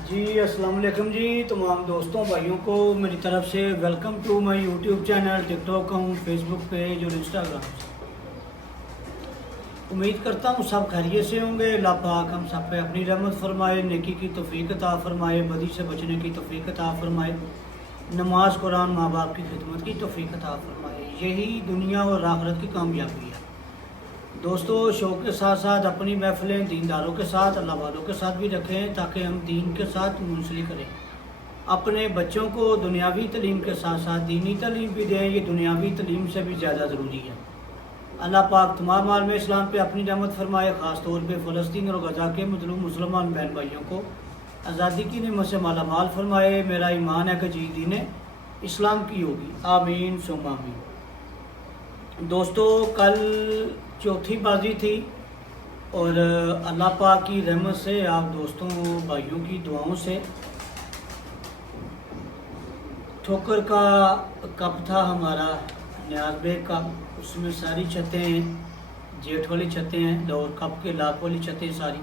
जी अस्सलाम वालेकुम जी। तमाम दोस्तों भाइयों को मेरी तरफ से welcome to my YouTube channel, TikTok account, Facebook page और इंस्टाग्राम। उम्मीद करता हूँ सब खैरियत से होंगे। अल्लाह पाक हम सब पे अपनी रहमत फरमाए, नेकी की तौफीक अता फरमाए, बदी से बचने की तौफीक अता फरमाए, नमाज कुरान माँ बाप की खिदमत की तौफीक अता फरमाए। यही दुनिया और आखिरत की कामयाबी है। दोस्तों, शौक़ के साथ साथ अपनी महफ़िलें दीनदारों के साथ, अल्लाह वालों के साथ भी रखें ताकि हम दीन के साथ मुंसलिक करें। अपने बच्चों को दुनियावी तालीम के साथ साथ दीनी तालीम भी दें। ये दुनियावी तालीम से भी ज़्यादा ज़रूरी है। अल्लाह पाक तमाम आलम इस्लाम पे अपनी रहमत फरमाए, ख़ास तौर पे फ़लस्तीन और गज़ा के मज़लूम मुसलमान बहन भाइयों को आज़ादी की नेमत से माला माल फरमाए। मेरा ईमान है कि जी दीन इस्लाम की होगी। आमीन सुम्मा आमीन। दोस्तों, कल चौथी बाजी थी और अल्लाह पाक की रहमत से, आप दोस्तों भाइयों की दुआओं से ठोकर का कप था हमारा न्याज बेग का। उसमें सारी छतें जेठ वाली छतें हैं और कप के लाख वाली छतें सारी।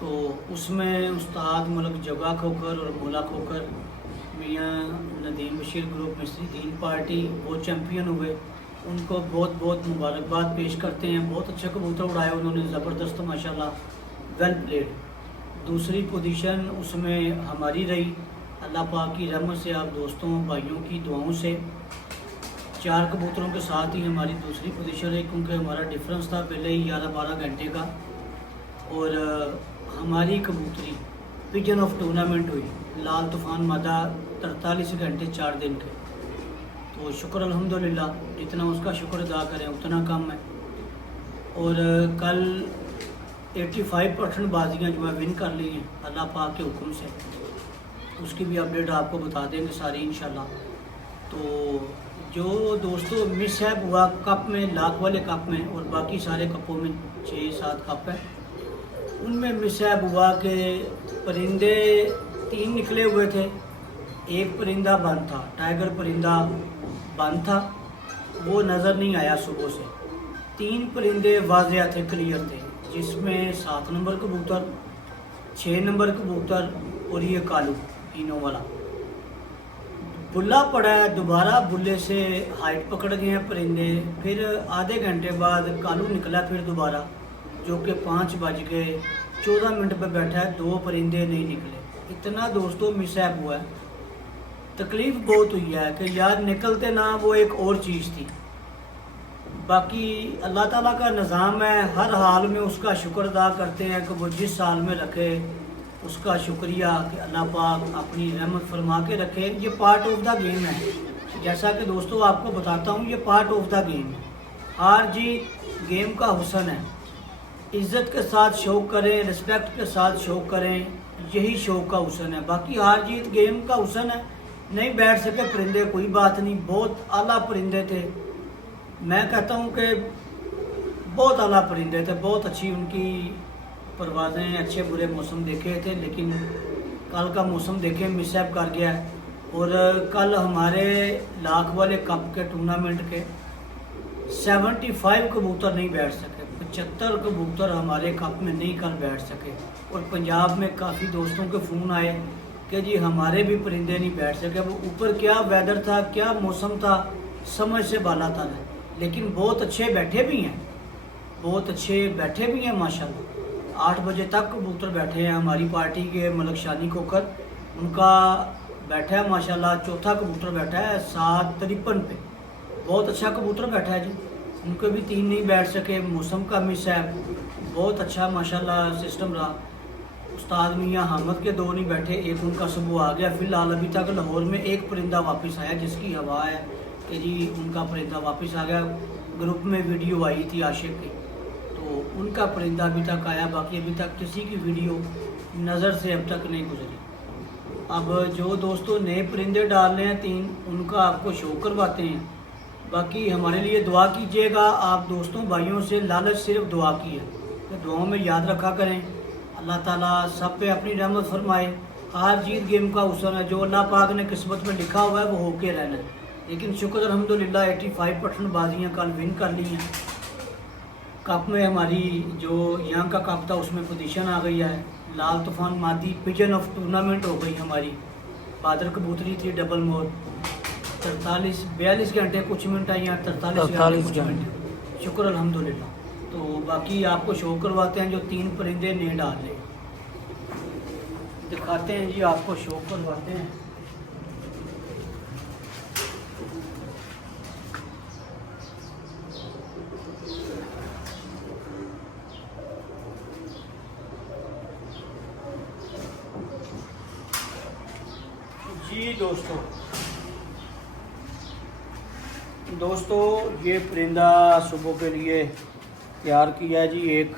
तो उसमें उस्ताद मलक जगा खोकर और मोला खोकर मियाँ नदीम बशीर ग्रुप मिस्त्री दीन पार्टी वो चैम्पियन हुए। उनको बहुत बहुत मुबारकबाद पेश करते हैं। बहुत अच्छा कबूतर उड़ाया उन्होंने, ज़बरदस्त माशाल्लाह, वेल प्लेड। दूसरी पोजीशन उसमें हमारी रही। अल्लाह पाक की रहमत से, आप दोस्तों भाइयों की दुआओं से 4 कबूतरों के साथ ही हमारी दूसरी पोजीशन रही, क्योंकि हमारा डिफरेंस था पहले ही 11-12 घंटे का। और हमारी कबूतरी पिजन ऑफ टूर्नामेंट हुई, लाल तूफ़ान मादा 43 घंटे 4 दिन के। तो शुक्र अल्हम्दुलिल्लाह, जितना उसका शुक्र अदा करें उतना कम है। और कल 85% बाजियाँ जो है विन कर ली हैं अल्लाह पाक के हुक्म से। उसकी भी अपडेट आपको बता देंगे सारी इंशाल्लाह। तो जो दोस्तों मिसहैप हुआ कप में, लाख वाले कप में और बाकी सारे कपों में 6-7 कप हैं, उनमें मिसहैप हुआ कि परिंदे 3 निकले हुए थे। एक परिंदा बंद था, टाइगर परिंदा बंद था, वो नज़र नहीं आया सुबह से। 3 परिंदे वाज़िया थे, क्लियर थे, जिसमें 7 नंबर कबूतर, 6 नंबर कबूतर और ये कालू तीनों वाला। बुल्ला पड़ा है, दोबारा बुल्ले से हाइट पकड़ गए हैं परिंदे। फिर आधे घंटे बाद कालू निकला फिर दोबारा, जो कि 5:14 पर बैठा है। 2 परिंदे नहीं निकले। इतना दोस्तों मिसहैप हुआ है, तकलीफ़ बहुत हुई है कि यार निकलते ना, वो एक और चीज़ थी। बाकी अल्लाह ताला का निज़ाम है, हर हाल में उसका शुक्र अदा करते हैं कि वो जिस हाल में रखे उसका शुक्रिया कि अल्लाह पाक अपनी रहमत फरमा के रखे। ये पार्ट ऑफ द गेम है। जैसा कि दोस्तों आपको बताता हूँ, ये पार्ट ऑफ द गेम है। हार जीत गेम का हुस्न है। इज़्ज़त के साथ शौक़ करें, रिस्पेक्ट के साथ शौक़ करें, यही शौक़ का हुस्न है। बाकी हार जीत गेम का हुस्न है। नहीं बैठ सके परिंदे, कोई बात नहीं, बहुत आला परिंदे थे। मैं कहता हूँ कि बहुत आला परिंदे थे, बहुत अच्छी उनकी परवाज़ें, अच्छे बुरे मौसम देखे थे। लेकिन कल का मौसम देखे मिसहैप कर गया है। और कल हमारे लाख वाले कप के टूर्नामेंट के 75 कबूतर नहीं बैठ सके। 75 कबूतर हमारे कप में नहीं कल बैठ सके। और पंजाब में काफ़ी दोस्तों के फ़ोन आए कि जी हमारे भी परिंदे नहीं बैठ सके। वो ऊपर क्या वेदर था, क्या मौसम था, समझ से बाला था। लेकिन बहुत अच्छे बैठे भी हैं, बहुत अच्छे बैठे भी हैं माशाल्लाह। 8 बजे तक कबूतर बैठे हैं हमारी पार्टी के। मलक शानी कोकर उनका बैठा है माशाल्लाह। चौथा कबूतर बैठा है 7:53 पे, बहुत अच्छा कबूतर बैठा है जी। उनके भी 3 नहीं बैठ सके, मौसम का मिस है। बहुत अच्छा माशाल्लाह सिस्टम रहा। उस्ताद मियाँ हामद के 2 नहीं बैठे, एक उनका सुबह आ गया। फ़िलहाल अभी तक लाहौर में एक परिंदा वापस आया, जिसकी हवा है कि जी उनका परिंदा वापस आ गया। ग्रुप में वीडियो आई थी आशिक की, तो उनका परिंदा अभी तक आया। बाकी अभी तक किसी की वीडियो नज़र से अब तक नहीं गुजरी। अब जो दोस्तों नए परिंदे डाल रहे हैं 3, उनका आपको शो करवाते हैं। बाकी हमारे लिए दुआ कीजिएगा। आप दोस्तों भाइयों से लालच सिर्फ दुआ की है, तो दुआओं में याद रखा करें। अल्लाह ताला सब पे अपनी रहमत फरमाए। हार जीत गेम का हुस्न है, जो अल्लाह पाक ने किस्मत में लिखा हुआ है वो होके रहना है। लेकिन शुक्र अल्हम्दुलिल्लाह 85% बाजियाँ कल विन कर ली हैं। कप में हमारी जो यहाँ का कप था उसमें पोजीशन आ गई है। लाल तूफान मादी पिजन ऑफ टूर्नामेंट हो गई हमारी। बादल कबूतरी थी डबल मोर 42 घंटे कुछ मिनट आई, यहाँ 43 घंटे कुछ मिनट। शुक्र अल्हम्दुलिल्लाह। तो बाकी आपको शो करवाते हैं जो 3 परिंदे ने डाले, दिखाते हैं जी, आपको शो करवाते हैं। जी दोस्तों ये परिंदा सुबह के लिए तैयार किया है जी। एक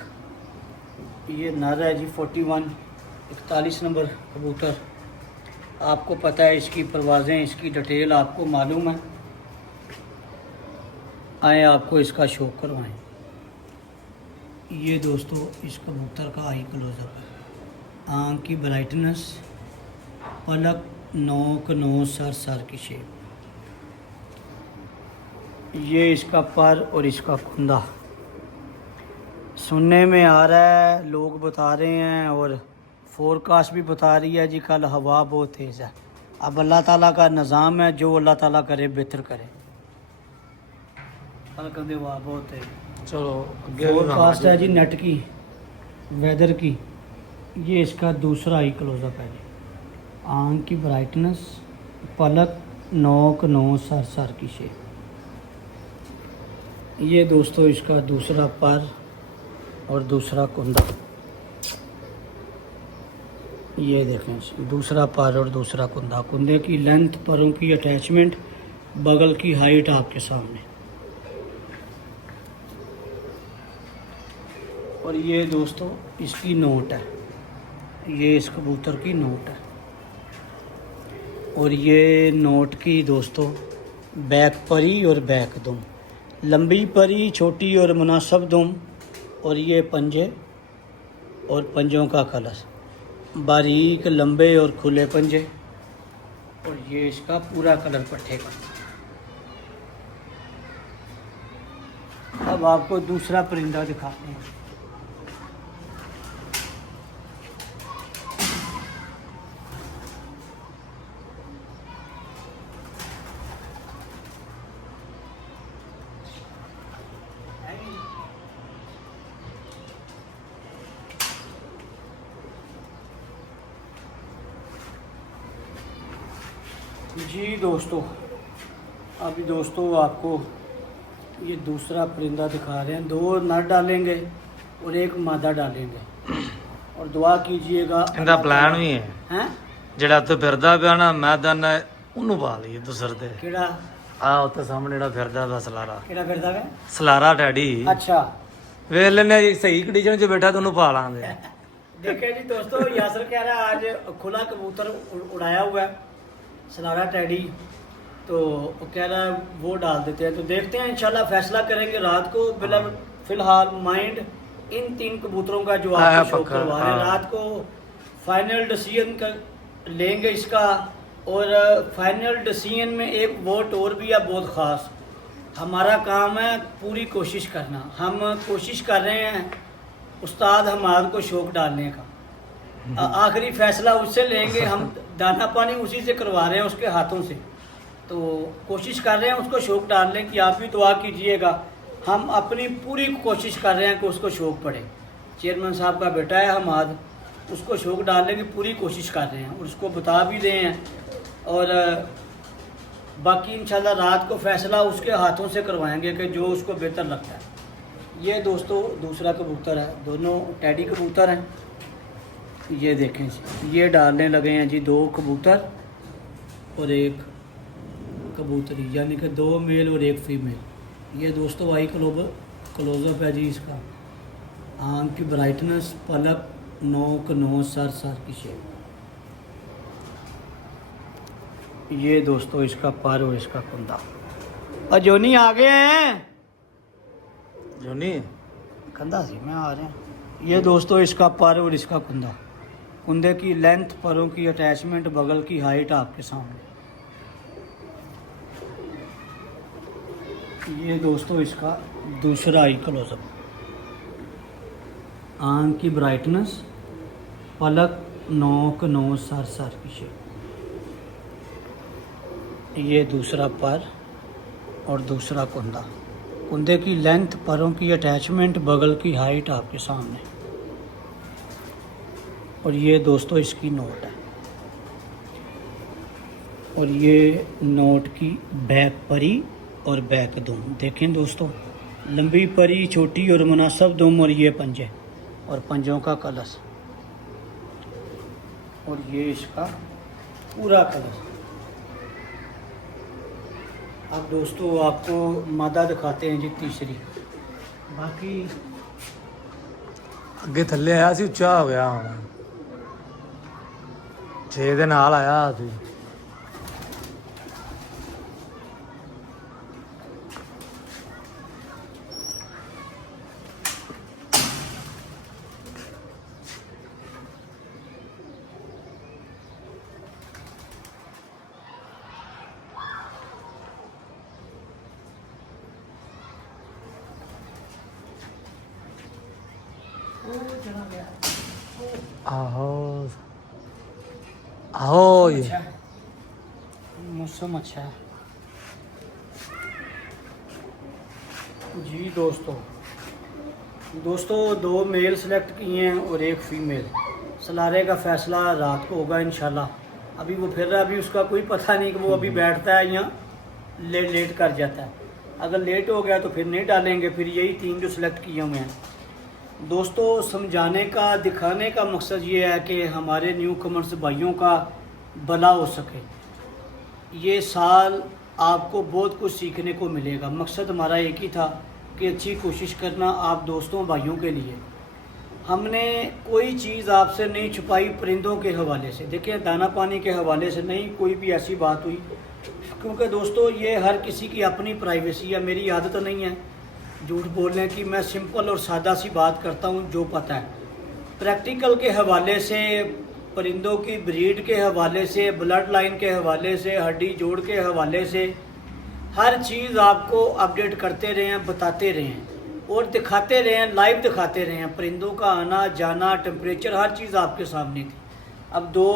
ये नर है जी 41 नंबर कबूतर। आपको पता है इसकी परवाज़ें, इसकी डिटेल आपको मालूम है। आए आपको इसका शो करवाएं। ये दोस्तों इस कबूतर का आई क्लोजअप है। आँख की ब्राइटनेस, पलक, नोक, नोज, सर की शेप। ये इसका पर और इसका कुंदा। सुनने में आ रहा है, लोग बता रहे हैं और फोरकास्ट भी बता रही है जी कल हवा बहुत तेज़ है। अब अल्लाह ताला का निज़ाम है, जो अल्लाह ताला करे बेहतर करे। कल कहते हवा बहुत तेज़। चलो फोरकास्ट है जी नेट की, वेदर की। ये इसका दूसरा ही क्लोजअप है जी। आँख की ब्राइटनेस, पलक, नोक, नोज, सर की शेप। ये दोस्तों इसका दूसरा पर और दूसरा कुंदा। ये देखें दूसरा पर और दूसरा कुंदा। कुंदे की लेंथ, परों की अटैचमेंट, बगल की हाइट आपके सामने। और ये दोस्तों इसकी नोट है, ये इस कबूतर की नोट है। और ये नोट की दोस्तों बैक परी और बैक दुम, लंबी परी, छोटी और मुनासिब दुम। और ये पंजे और पंजों का कलर, बारीक, लंबे और खुले पंजे। और ये इसका पूरा कलर पट्टे का। अब आपको दूसरा परिंदा दिखाते हैं। जी दोस्तों, अभी दोस्तों आपको ये दूसरा परिंदा दिखा रहे हैं। 2 नर डालेंगे और 1 मादा डालेंगे। और दुआ कीजिएगा। इनका प्लान भी है हैं ਜਿਹੜਾ ਉੱਥੇ ਫਿਰਦਾ ਪਿਆ ਨਾ ਮੈਦਾਨ ਉਹਨੂੰ ਪਾ ਲਈਏ ਦੂਸਰ ਤੇ ਕਿਹੜਾ ਆ ਉੱਥੇ ਸਾਹਮਣੇ ਜਿਹੜਾ ਫਿਰਦਾ ਪਿਆ ਸਲਾਰਾ ਕਿਹੜਾ ਫਿਰਦਾ ਵੇ? ਸਲਾਰਾ ਡੈਡੀ अच्छा ਵੇਖ ਲੈਨੇ ਜੀ ਸਹੀ ਕੰਡੀਸ਼ਨ 'ਚ ਬੈਠਾ ਤੁਹਾਨੂੰ ਪਾ ਲਾਂਗੇ। देखिए जी दोस्तों, यासर कह रहा है आज खुला कबूतर उड़ाया हुआ है सलारा टैडी, तो वो कह रहा है वो डाल देते हैं। तो देखते हैं, इंशाल्लाह फैसला करेंगे रात को। फिलहाल माइंड इन 3 कबूतरों का जो आपको शो करवा रहे हैं, रात को फाइनल डिसीजन लेंगे इसका। और फाइनल डिसीजन में एक वोट और भी है बहुत ख़ास। हमारा काम है पूरी कोशिश करना। हम कोशिश कर रहे हैं उस्ताद हमाद को शौक डालने का। आखिरी फैसला उससे लेंगे। हम दाना पानी उसी से करवा रहे हैं, उसके हाथों से। तो कोशिश कर रहे हैं उसको शौक डालने की। आप भी दुआ कीजिएगा। हम अपनी पूरी कोशिश कर रहे हैं कि उसको शौक पड़े। चेयरमैन साहब का बेटा है हमाद, उसको शौक डालने की पूरी कोशिश कर रहे हैं और उसको बता भी रहे हैं। और बाकी इंशाल्लाह रात को फैसला उसके हाथों से करवाएंगे कि जो उसको बेहतर लगता है। ये दोस्तों दूसरा कबूतर है, दोनों टैडी कबूतर हैं। ये देखें जी, ये डालने लगे हैं जी 2 कबूतर और 1 कबूतरी, यानी कि 2 मेल और 1 फीमेल। ये दोस्तों आई क्लोजअप है जी इसका। आँख की ब्राइटनेस, पलक, नोक, नोज, सर की शेप। ये दोस्तों इसका पर और इसका कुंदा। और जोनी आ गए हैं, जोनी कंधा सी में आ रहे हैं। ये दोस्तों इसका पर और इसका कुंदा। कुंदे की लेंथ, परों की अटैचमेंट, बगल की हाइट आपके सामने। ये दोस्तों इसका दूसरा आई क्लोजअप। आँख की ब्राइटनेस, पलक नोक नो सर सर की शेप। ये दूसरा पर और दूसरा कुंदा। कुंदे की लेंथ, परों की अटैचमेंट, बगल की हाइट आपके सामने। और ये दोस्तों इसकी नोट है। और ये नोट की बैक परी और बैक दुम देखें दोस्तों, लंबी परी, छोटी और मुनासिब दुम, और ये पंजे और पंजों का कलश, और ये इसका पूरा कलश। अब दोस्तों आपको मादा दिखाते हैं जी तीसरी। बाकी ਅੱਗੇ ਥੱਲੇ ਆਇਆ ਸੀ, ਉੱਚਾ ਹੋ ਗਿਆ ਹੁਣ 6 ਦੇ ਨਾਲ ਆਇਆ ਸੀ। आहो आहो ये अच्छा है, मौसम अच्छा है जी। दोस्तों दो मेल सेलेक्ट किए हैं और एक फ़ीमेल। सलारे का फ़ैसला रात को होगा इंशाल्लाह। अभी वो फिर रहा, अभी उसका कोई पता नहीं कि वो अभी बैठता है या लेट कर जाता है। अगर लेट हो गया तो फिर नहीं डालेंगे। फिर यही 3 जो सिलेक्ट किए हुए हैं दोस्तों। समझाने का, दिखाने का मकसद ये है कि हमारे न्यू कमर्स भाइयों का भला हो सके। ये साल आपको बहुत कुछ सीखने को मिलेगा। मकसद हमारा एक ही था कि अच्छी कोशिश करना आप दोस्तों भाइयों के लिए। हमने कोई चीज़ आपसे नहीं छुपाई परिंदों के हवाले से। देखिए, दाना पानी के हवाले से नहीं कोई भी ऐसी बात हुई, क्योंकि दोस्तों ये हर किसी की अपनी प्राइवेसी है। मेरी आदत नहीं है झूठ बोलने की। मैं सिंपल और सादा सी बात करता हूँ जो पता है। प्रैक्टिकल के हवाले से, परिंदों की ब्रीड के हवाले से, ब्लड लाइन के हवाले से, हड्डी जोड़ के हवाले से हर चीज़ आपको अपडेट करते रहे हैं, बताते रहे हैं और दिखाते रहे हैं, लाइव दिखाते रहे हैं। परिंदों का आना जाना, टेम्परेचर, हर चीज़ आपके सामने थी। अब 2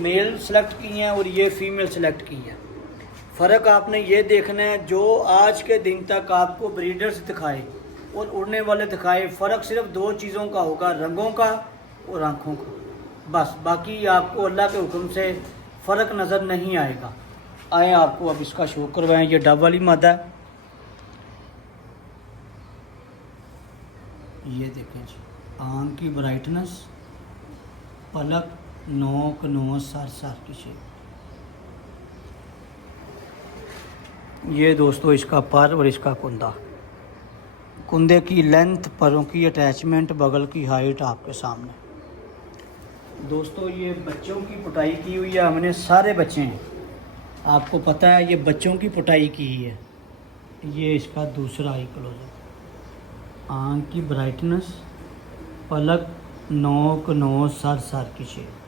मेल सेलेक्ट किए हैं और ये फीमेल सेलेक्ट की है। फ़र्क आपने ये देखना है, जो आज के दिन तक आपको ब्रीडर्स दिखाए और उड़ने वाले दिखाए, फ़र्क सिर्फ 2 चीज़ों का होगा, रंगों का और आँखों का। बस बाकी आपको अल्लाह के हुक्म से फ़र्क नज़र नहीं आएगा। आए आपको अब इसका शो करवाएं। ये डब वाली मादा है, ये देखें जी, आँख की ब्राइटनेस, पलक नोक नो सर सर की शेप। ये दोस्तों इसका पर और इसका कुंदा। कुंदे की लेंथ, परों की अटैचमेंट, बगल की हाइट आपके सामने। दोस्तों ये बच्चों की पुटाई की हुई है हमने, सारे बच्चे हैं, आपको पता है ये बच्चों की पुटाई की है। ये इसका दूसरा आई क्लोजअप। आँख की ब्राइटनेस, पलक नोक नो सर सर की शेप।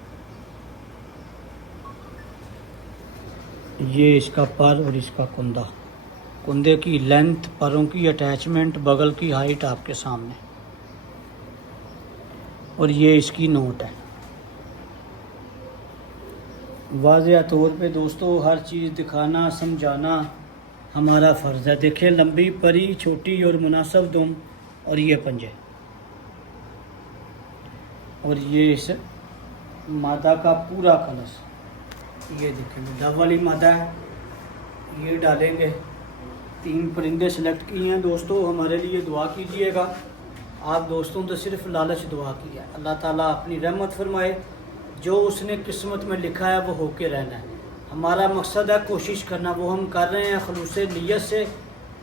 ये इसका पर और इसका कुंदा। कुंदे की लेंथ, परों की अटैचमेंट, बगल की हाइट आपके सामने। और ये इसकी नोट है। वाज़ेह तौर पे दोस्तों हर चीज़ दिखाना, समझाना हमारा फ़र्ज़ है। देखिए, लंबी परी, छोटी और मुनासिब दुम, और ये पंजे, और ये इस मादा का पूरा कलश। ये देखेंगे डब वाली मादा है, ये डालेंगे। 3 परिंदे सेलेक्ट किए हैं दोस्तों। हमारे लिए दुआ कीजिएगा। आप दोस्तों तो सिर्फ लालच दुआ की है। अल्लाह ताला अपनी रहमत फरमाए। जो उसने किस्मत में लिखा है वो होके रहना है। हमारा मकसद है कोशिश करना, वो हम कर रहे हैं खलूस नीयत से।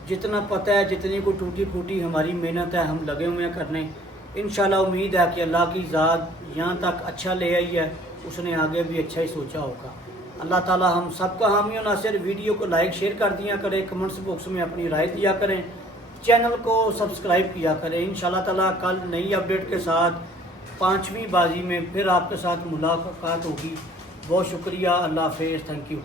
जितना पता है, जितनी को टूटी फूटी हमारी मेहनत है, हम लगे हुए हैं करने। इंशाल्लाह उम्मीद है कि अल्लाह की ज़ात यहाँ तक अच्छा ले आई है, उसने आगे भी अच्छा ही सोचा होगा। अल्लाह ताला हम सबका हामी और नासिर। वीडियो को लाइक शेयर कर दिया करें, कमेंट्स बॉक्स में अपनी राय दिया करें, चैनल को सब्सक्राइब किया करें। इंशाल्लाह ताला कल नई अपडेट के साथ 5वीं बाजी में फिर आपके साथ मुलाकात होगी। बहुत शुक्रिया। अल्लाह हाफ़िज़, थैंक यू।